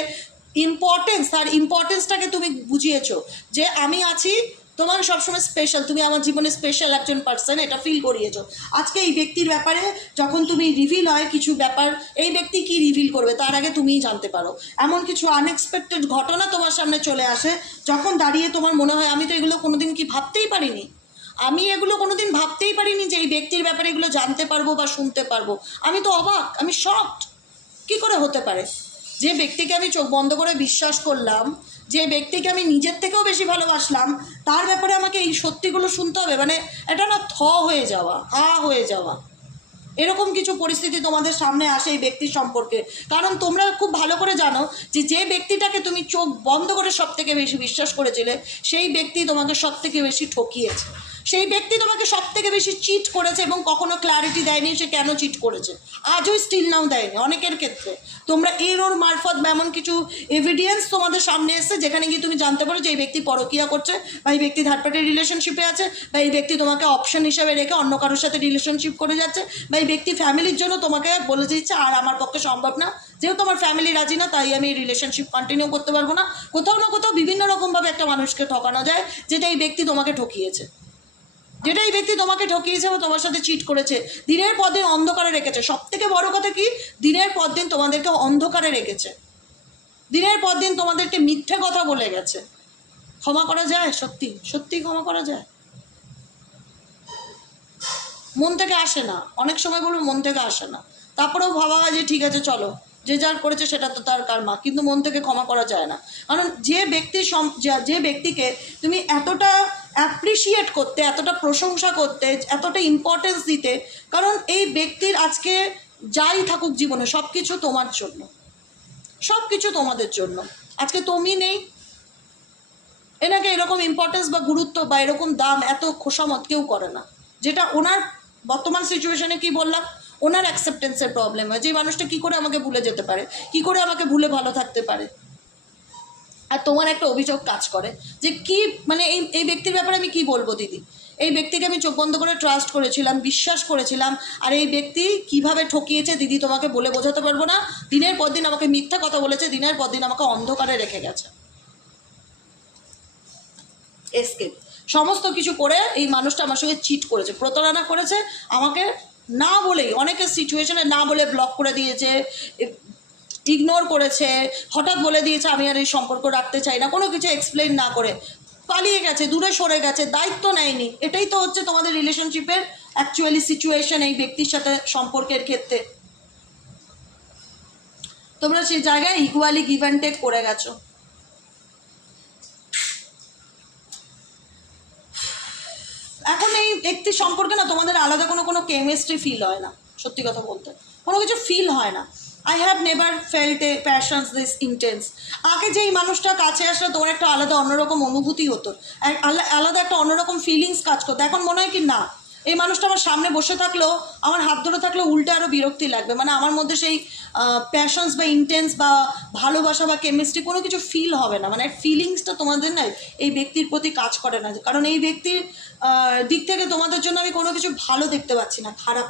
তার ইম্পর্টেন্সটাকে তুমি বুঝিয়েছো যে আমি আছি, তোমার সবসময় স্পেশাল, তুমি আমার জীবনে স্পেশাল একজন পার্সন, এটা ফিল করিয়েছো। আজকে এই ব্যক্তির ব্যাপারে যখন তুমি রিভিল হয় কিছু ব্যাপার, এই ব্যক্তি কি রিভিল করবে তার আগে তুমিই জানতে পারো। এমন কিছু আনএক্সপেক্টেড ঘটনা তোমার সামনে চলে আসে, যখন দাঁড়িয়ে তোমার মনে হয় আমি তো এগুলো কোনোদিন কি ভাবতেই পারিনি, আমি এগুলো কোনোদিন ভাবতেই পারিনি যে এই ব্যক্তির ব্যাপারে এগুলো জানতে পারবো বা শুনতে পারবো। আমি তো অবাক, আমি শকড, কী করে হতে পারে? যে ব্যক্তিকে আমি চোখ বন্ধ করে বিশ্বাস করলাম, যে ব্যক্তিকে আমি নিজের থেকেও বেশি ভালোবাসলাম, তার ব্যাপারে আমাকে এই সত্যিগুলো শুনতে হবে। মানে এটা না হয়ে যাওয়া, হয়ে যাওয়া, এরকম কিছু পরিস্থিতি তোমাদের সামনে আসে এই ব্যক্তির সম্পর্কে। কারণ তোমরা খুব ভালো করে জানো যে যে ব্যক্তিটাকে তুমি চোখ বন্ধ করে সব থেকে বেশি বিশ্বাস করেছিলে, সেই ব্যক্তি তোমাকে সব থেকে বেশি ঠকিয়েছে, সেই ব্যক্তি তোমাকে সব থেকে বেশি চিট করেছে এবং কখনো ক্ল্যারিটি দেয়নি সে কেন চিট করেছে, আজও স্টিল নাও দেয়নি। অনেকের ক্ষেত্রে তোমরা এর মারফত বা এমন কিছু এভিডেন্স তোমাদের সামনে এসছে যেখানে গিয়ে তুমি জানতে পারো যে এই ব্যক্তি পরকীয়া করছে, বা এই ব্যক্তি থার্ড পার্টি রিলেশনশিপে আছে, বা এই ব্যক্তি তোমাকে অপশন হিসাবে রেখে অন্য কারোর সাথে রিলেশনশিপ করে যাচ্ছে, বা এই ব্যক্তি ফ্যামিলির জন্য তোমাকে বলে দিচ্ছে আর আমার পক্ষে সম্ভব না, যেহেতু আমার ফ্যামিলি রাজি না তাই আমি রিলেশনশিপ কন্টিনিউ করতে পারবো না। কোথাও না কোথাও বিভিন্ন রকমভাবে একটা মানুষকে ঠকানো যায়, যেটা এই ব্যক্তি তোমাকে ঠকিয়েছে, যেটা এই ব্যক্তি তোমাকে ঠকিয়েছে বা তোমার সাথে চিট করেছে, দিনের পর দিন অন্ধকারে রেখেছে। সব থেকে বড় কথা কি, দিনের পর দিন তোমাদেরকে অন্ধকারে রেখেছে, দিনের পর দিন তোমাদেরকে মিথ্যে কথা বলে গেছে। ক্ষমা করা যায়? সত্যি সত্যি ক্ষমা করা যায়? মন থেকে আসে না, অনেক সময় বলবো মন থেকে আসে না, তারপরেও ভাবা হয় যে ঠিক আছে চলো, যে যার করেছে সেটা তো তার কার্মা, কিন্তু মন থেকে ক্ষমা করা যায় না। কারণ যে ব্যক্তিকে তুমি এতটা অ্যাপ্রিসিয়েট করতে, এতটা প্রশংসা করতে, এতটা ইম্পর্টেন্স দিতে, কারণ এই ব্যক্তির আজকে যাই থাকুক জীবনে সব কিছু তোমার জন্য, সব কিছু তোমাদের জন্য। আজকে তুমি নেই, এনাকে এরকম ইম্পর্টেন্স বা গুরুত্ব বা এরকম দাম এত খোসামত কেউ করে না, যেটা ওনার বর্তমান সিচুয়েশনে কি বললাম, ওনার অ্যাকসেপ্টেন্সের প্রবলেম হয়। যে মানুষটা কী করে আমাকে ভুলে যেতে পারে, কী করে আমাকে ভুলে ভালো থাকতে পারে। আর তোমার একটা অভিযোগ কাজ করে যে কি মানে এই ব্যক্তির ব্যাপারে আমি কি বলবো দিদি, এই ব্যক্তিকে আমি চোখ বন্ধ করে ট্রাস্ট করেছিলাম, বিশ্বাস করেছিলাম, আর এই ব্যক্তি কিভাবে ঠকিয়েছে দিদি তোমাকে বলে বোঝাতে পারবো না। দিনের পর দিন আমাকে মিথ্যা কথা বলেছে, দিনের পর দিন আমাকে অন্ধকারে রেখে গেছে। এসকেপ সমস্ত কিছু করে এই মানুষটা আমার সঙ্গে চিট করেছে, প্রতারণা করেছে, আমাকে না বলেই অনেকের সিচুয়েশনে না বলে ব্লক করে দিয়েছে, ইগনোর করেছে, হঠাৎ বলে দিয়েছে আমি আর এই সম্পর্ক রাখতে চাই না, কোনো কিছু এক্সপ্লেন না করে পালিয়ে গেছে, দূরে সরে গেছে, দায়িত্ব নেয়নি। এটাই তো হচ্ছে তোমাদের রিলেশনশিপের অ্যাকচুয়ালি সিচুয়েশন এই ব্যক্তির সাথে সম্পর্কের ক্ষেত্রে। তোমরা সেই জায়গায় ইকুয়ালি গিভ অ্যান্ড টেক করে গেছো। এখন এই ব্যক্তির সম্পর্কে না তোমাদের আলাদা কোনো কেমিস্ট্রি ফিল হয় না, সত্যি কথা বলতে কোনো কিছু ফিল হয় না। I have never felt a passions this intense. আগে যেই মানুষটা কাছে আসলে তোমার একটা আলাদা অন্যরকম অনুভূতি হতো, আলাদা একটা অন্যরকম ফিলিংস কাজ করতো। এখন মনে হয় কি না, এই মানুষটা আমার সামনে বসে থাকলেও, আমার হাত ধরে থাকলেও উল্টে আরও বিরক্তি লাগবে, মানে আমার মধ্যে সেই প্যাশনস বা ইন্টেন্স বা ভালোবাসা বা কেমিস্ট্রি কোনো কিছু ফিল হবে না, মানে ফিলিংসটা তোমাদের না এই ব্যক্তির প্রতি কাজ করে না, কারণ এই ব্যক্তির দিক থেকে তোমাদের জন্য আমি কোনো কিছু ভালো দেখতে পাচ্ছি না, খারাপ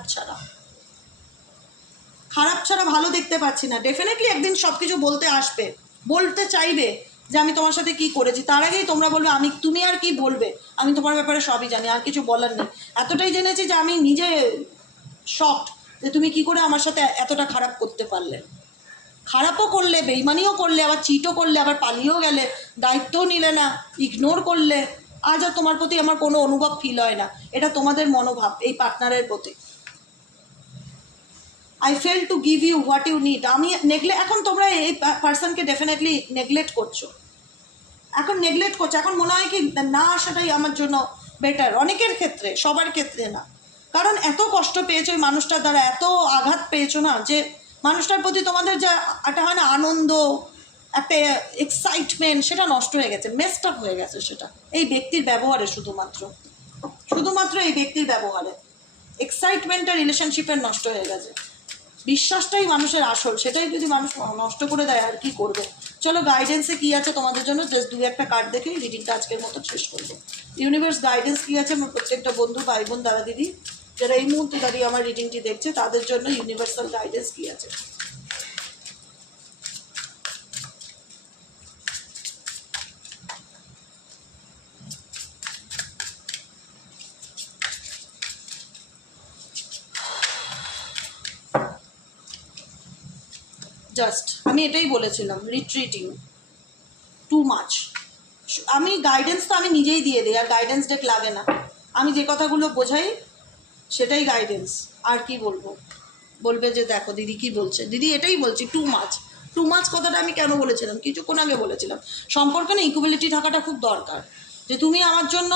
ছাড়া ভালো দেখতে পাচ্ছি না। ডেফিনেটলি একদিন সব কিছু বলতে আসবে, বলতে চাইবে যে আমি তোমার সাথে কি করেছি, তার আগেই তোমরা বলবে তুমি আর কি বলবে, আমি তোমার ব্যাপারে সবই জানি, আর কিছু বলার নেই। এতটাই জেনেছি যে আমি নিজে শকড যে তুমি কি করে আমার সাথে এতটা খারাপ করতে পারলে। খারাপও করলে, বেইমানিও করলে, আবার চিটও করলে, আবার পালিয়েও গেলে, দায়িত্বও নিলে না, ইগনোর করলে। আজ আর তোমার প্রতি আমার কোনো অনুভব ফিল হয় না। এটা তোমাদের মনোভাব এই পার্টনারের প্রতি। I fail to give you what you need. আমি এখন তোমরা এই পার্সনকে ডেফিনেটলি নেগলেক্ট করছো, এখন মনে হয় কি না আসাটাই আমার জন্য বেটার। অনেকের ক্ষেত্রে, সবার ক্ষেত্রে না, কারণ এত কষ্ট পেয়েছো ওই মানুষটার দ্বারা, এত আঘাত পেয়েছো না, যে মানুষটার প্রতি তোমাদের যা একটা হয় না আনন্দ, একটা এক্সাইটমেন্ট, সেটা নষ্ট হয়ে গেছে, মেসড আপ হয়ে গেছে সেটা এই ব্যক্তির ব্যবহারে, শুধুমাত্র এই ব্যক্তির ব্যবহারে এক্সাইটমেন্টটা রিলেশনশিপের নষ্ট হয়ে গেছে। বিশ্বাসটাই মানুষের আসল, সেটাই যদি মানুষ নষ্ট করে দেয় আর কি করবে। চলো গাইডেন্সে কি আছে তোমাদের জন্য, জাস্ট 2-1টা কার্ড দেখে রিডিংটা আজকের মতো শেষ করবো। ইউনিভার্স গাইডেন্স কি আছে আমার প্রত্যেকটা বন্ধু, ভাই বোন, দাদা দিদি যারা এই মুহূর্তে দাঁড়িয়ে আমার রিডিংটি দেখছে, তাদের জন্য ইউনিভার্সাল গাইডেন্স কি আছে। জাস্ট আমি এটাই বলেছিলাম, রিট্রিটিং টু মাচ। আমি গাইডেন্স তো আমি নিজেই দিয়ে দিই, আর গাইডেন্স ডেক লাগে না। আমি যে কথাগুলো বোঝাই সেটাই গাইডেন্স। আর কি বলবো, বলবে যে দেখো দিদি কি বলছে, দিদি এটাই বলছি, টু মাচ কথাটা আমি কেন বলেছিলাম, কিছুক্ষণ আগে বলেছিলাম। সম্পর্কে না ইকুয়ালিটি থাকাটা খুব দরকার, যে তুমি আমার জন্য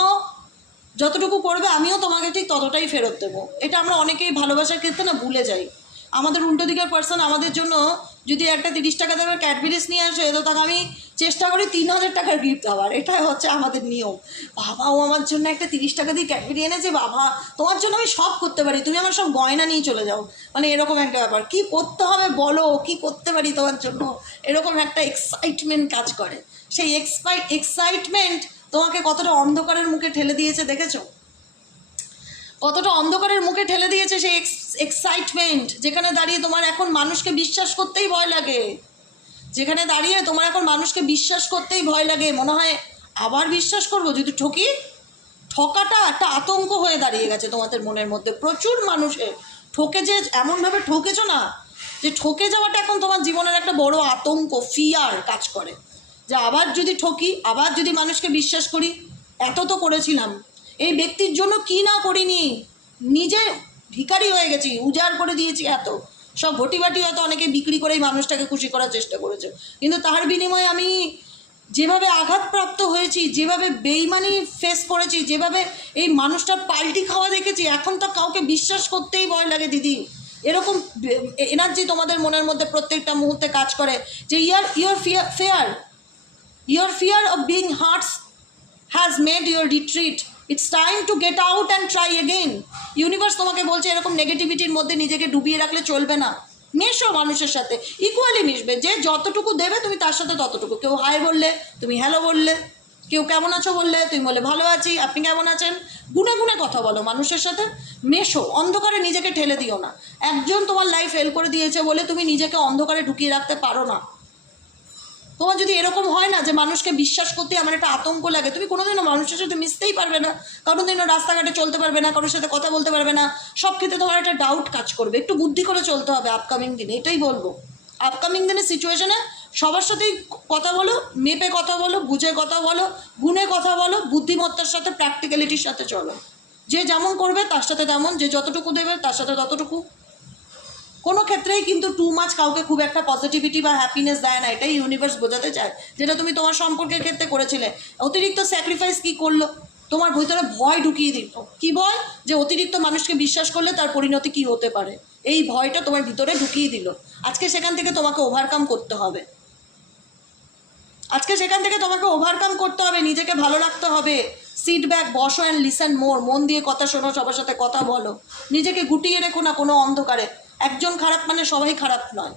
যতটুকু করবে আমিও তোমাকে ঠিক ততটাই ফেরত দেবো। এটা আমরা অনেকেই ভালোবাসার ক্ষেত্রে না ভুলে যাই। আমাদের উল্টো দিকের পার্সন আমাদের জন্য যদি একটা 30 টাকা দেবে ক্যাডবেরিজ নিয়ে আসে, তো তাকে আমি চেষ্টা করি 3000 টাকার গিফট দেওয়ার, এটাই হচ্ছে আমাদের নিয়ম। বাবা ও আমার জন্য একটা 30 টাকা দিয়ে ক্যাডবেরি এনেছে, বাবা তোমার জন্য আমি সব করতে পারি, তুমি আমার সব গয়না নিয়ে চলে যাও, মানে এরকম একটা ব্যাপার। কি করতে হবে বলো, কি করতে পারি তোমার জন্য, এরকম একটা এক্সাইটমেন্ট কাজ করে। সেই এক্সাইটমেন্ট তোমাকে কতটা অন্ধকারের মুখে ঠেলে দিয়েছে দেখেছো, কতটা অন্ধকারের মুখে ঠেলে দিয়েছে সেই এক্সাইটমেন্ট, যেখানে দাঁড়িয়ে তোমার এখন মানুষকে বিশ্বাস করতেই ভয় লাগে, যেখানে দাঁড়িয়ে তোমার এখন মানুষকে বিশ্বাস করতেই ভয় লাগে। মনে হয় আবার বিশ্বাস করবো, যদি ঠকি, ঠকাটা একটা আতঙ্ক হয়ে দাঁড়িয়ে গেছে তোমাদের মনের মধ্যে। প্রচুর মানুষের ঠকে, যে এমনভাবে ঠকেছো না, যে ঠকে যাওয়াটা এখন তোমার জীবনের একটা বড় আতঙ্ক, ফিয়ার কাজ করে, যে আবার যদি ঠকি, আবার যদি মানুষকে বিশ্বাস করি। এত তো করেছিলাম, এই ব্যক্তির জন্য কি না করিনি, নিজে ভিখারি হয়ে গেছি, উজাড় করে দিয়েছি, এত সব ঘটিবাটি হয়তো অনেকে বিক্রি করেই মানুষটাকে খুশি করার চেষ্টা করেছে, কিন্তু তার বিনিময়ে আমি যেভাবে আঘাতপ্রাপ্ত হয়েছি, যেভাবে বেইমানি ফেস করেছি, যেভাবে এই মানুষটার পাল্টি খাওয়া দেখেছি, এখন তো কাউকে বিশ্বাস করতেই ভয় লাগে দিদি। এরকম এনার্জি তোমাদের মনের মধ্যে প্রত্যেকটা মুহূর্তে কাজ করে, যে your fear of being hurt has made your retreat. It's time to get out and try again. Universe তোমাকে বলছে এরকম নেগেটিভিটির মধ্যে নিজেকে ডুবিয়ে রাখলে চলবে না। মেশো মানুষের সাথে, ইকুয়ালি মিশবে, যে যতটুকু দেবে তুমি তার সাথে ততটুকু। কেউ হাই বললে তুমি হ্যালো বললে, কেউ কেমন আছো বললে তুমি বলে ভালো আছি, আপনি কেমন আছেন, গুনে গুনে কথা বলো মানুষের সাথে, মেশো। অন্ধকারে নিজেকে ঠেলে দিও না। একজন তোমার লাইফ ফেল করে দিয়েছে বলে তুমি নিজেকে অন্ধকারে ঢুকিয়ে রাখতে পারো না। তোমার যদি এরকম হয় না যে মানুষকে বিশ্বাস করতে আমার একটা আতঙ্ক লাগে, তুমি কোনোদিনও মানুষের সাথে মিশতেই পারবে না, কোনোদিনও রাস্তাঘাটে চলতে পারবে না, কারোর সাথে কথা বলতে পারবে না, সব ক্ষেত্রে তোমার একটা ডাউট কাজ করবে। একটু বুদ্ধি করে চলতে হবে আপকামিং দিনে, এটাই বলবো। আপকামিং দিনের সিচুয়েশনে সবার সাথেই কথা বলো, মেপে কথা বলো, বুঝে কথা বলো, গুণে কথা বলো, বুদ্ধিমত্তার সাথে, প্র্যাকটিক্যালিটির সাথে চলো। যে যেমন করবে তার সাথে তেমন, যে যতটুকু দেবে তার সাথে ততটুকু। কোনো ক্ষেত্রেই কিন্তু টু মাচ কাউকে খুব একটা পজিটিভিটি বা হ্যাপিনেস দেয় না, এটাই ইউনিভার্স বোঝাতে চায়, যেটা তুমি তোমার সম্পর্কের ক্ষেত্রে করেছিলে। অতিরিক্ত স্যাক্রিফাইস কি করলো, তোমার ভিতরে ভয় ঢুকিয়ে দিল। কি ভয়? যে অতিরিক্ত মানুষকে বিশ্বাস করলে তার পরিণতি কি হতে পারে, এই ভয়টা তোমার ভিতরে ঢুকিয়ে দিল। আজকে সেখান থেকে তোমাকে ওভারকাম করতে হবে, নিজেকে ভালো রাখতে হবে, সিট ব্যাক, বসো অ্যান্ড লিসেন মোর, মন দিয়ে কথা শোনো, সবার সাথে কথা বলো, নিজেকে গুটিয়ে রেখো না কোনো অন্ধকারে। একজন খারাপ মানে সবাই খারাপ নয়।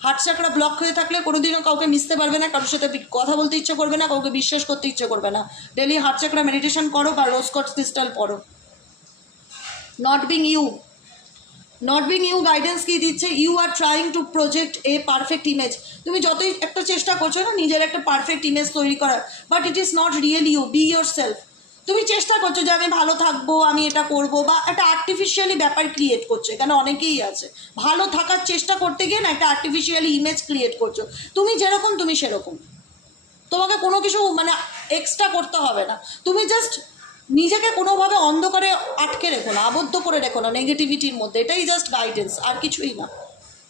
হার্ট চাকরা ব্লক হয়ে থাকলে কোনোদিনও কাউকে মিশতে পারবে না, কারোর সাথে কথা বলতে ইচ্ছে করবে না, কাউকে বিশ্বাস করতে ইচ্ছে করবে না। ডেলি হার্ট চাকরা মেডিটেশন করো বা রোজ কোয়ার্টজ ক্রিস্টাল পড়ো। নট বিং ইউ গাইডেন্স কি দিচ্ছে? You are trying to project a perfect image. তুমি যতই একটা চেষ্টা করছো না নিজের একটা পারফেক্ট ইমেজ তৈরি করার, but it is not real you. Be yourself. তুমি চেষ্টা করছো যে আমি ভালো থাকবো, আমি এটা করবো, বা একটা আর্টিফিশিয়ালি ব্যাপার ক্রিয়েট করছো। এখানে অনেকেই আছে ভালো থাকার চেষ্টা করতে গিয়ে না একটা আর্টিফিশিয়ালি ইমেজ ক্রিয়েট করছো। তুমি যেরকম তুমি সেরকম, তোমাকে কোনো কিছু মানে এক্সট্রা করতে হবে না। তুমি জাস্ট নিজেকে কোনোভাবে অন্ধকারে আটকে রেখো না, আবদ্ধ করে রেখো না নেগেটিভিটির মধ্যে। এটাই জাস্ট গাইডেন্স, আর কিছুই না।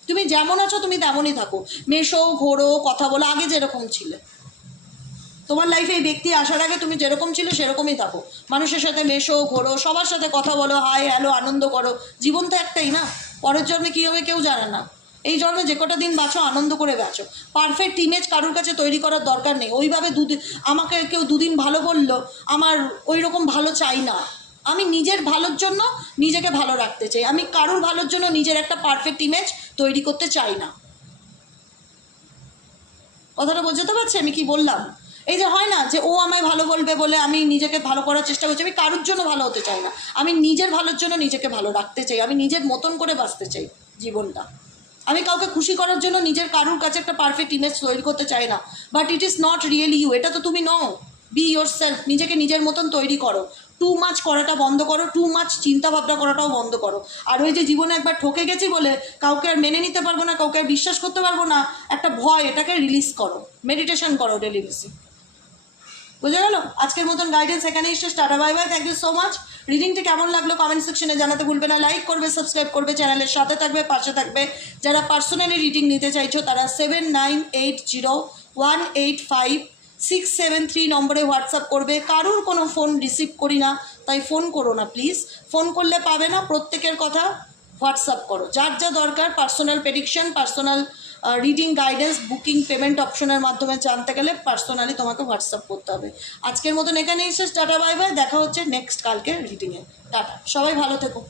তুমি যেমন আছো তুমি তেমনই থাকো, মেশো, ঘোরো, কথা বলো, আগে যেরকম ছিলে। তোমার লাইফে এই ব্যক্তি আসার আগে তুমি যেরকম ছিলে সেরকমই থাকো। মানুষের সাথে মেশো, ঘোরো, সবার সাথে কথা বলো, হাই হ্যালো, আনন্দ করো। জীবন তো একটাই না, পরের জন্মে কী হবে কেউ জানে না। এই জন্মে যে কটা দিন বাঁচো আনন্দ করে বাঁচো। পারফেক্ট ইমেজ কারোর কাছে তৈরি করার দরকার নেই। ওইভাবে আমাকে কেউ দুদিন ভালো বললো, আমার ওই রকম ভালো চাই না। আমি নিজের ভালোর জন্য নিজেকে ভালো রাখতে চাই। আমি কারোর ভালোর জন্য নিজের একটা পারফেক্ট ইমেজ তৈরি করতে চাই না। কথাটা বোঝাতে পারছি আমি কি বললাম? এই যে হয় না যে ও আমায় ভালো বলবে বলে আমি নিজেকে ভালো করার চেষ্টা করছি। আমি কারোর জন্য ভালো হতে চাই না, আমি নিজের ভালোর জন্য নিজেকে ভালো রাখতে চাই। আমি নিজের মতন করে বাঁচতে চাই জীবনটা। আমি কাউকে খুশি করার জন্য নিজের কারোর কাছে একটা পারফেক্ট ইমেজ তৈরি করতে চাই না। But it is not really you. এটা তো তুমি নও। B your self. নিজেকে নিজের মতন তৈরি করো। টু মাচ করাটা বন্ধ করো, টু মাচ চিন্তা ভাবনা করাটাও বন্ধ করো। আর ওই যে জীবনে একবার ঠকে গেছি বলে কাউকে আর মেনে নিতে পারবো না, কাউকে আর বিশ্বাস করতে পারবো না, একটা ভয়, এটাকে রিলিজ করো। মেডিটেশন করো ডেলি বেসি। বুঝে গেল? আজকের মতন গাইডেন্স এখানেই শেষ। Tata, bye bye, thank you so much. রিডিংটি কেমন লাগলো কমেন্ট সেকশনে জানাতে ভুলবে না। লাইক করবে, সাবস্ক্রাইব করবে, চ্যানেলের সাথে থাকবে, পাশে থাকবে। যারা পার্সোনালি রিডিং নিতে চাইছো তারা 7980185673 নম্বরে হোয়াটসঅ্যাপ করবে। কারুর কোনো ফোন রিসিভ করি না, তাই ফোন করো না প্লিজ। ফোন করলে পাবে না, প্রত্যেকের কথা হোয়াটসঅ্যাপ করো। যার যা দরকার personal prediction, personal reading guidance, booking, payment অপশনের মাধ্যমে জানতে গেলে পার্সোনালি তোমাকে হোয়াটসঅ্যাপ করতে হবে। আজকের মতন এখানেই শেষ। টাটা, বাই বাই, দেখা হচ্ছে নেক্সট কালকের রিডিংয়ে। টাটা, সবাই ভালো থেকো।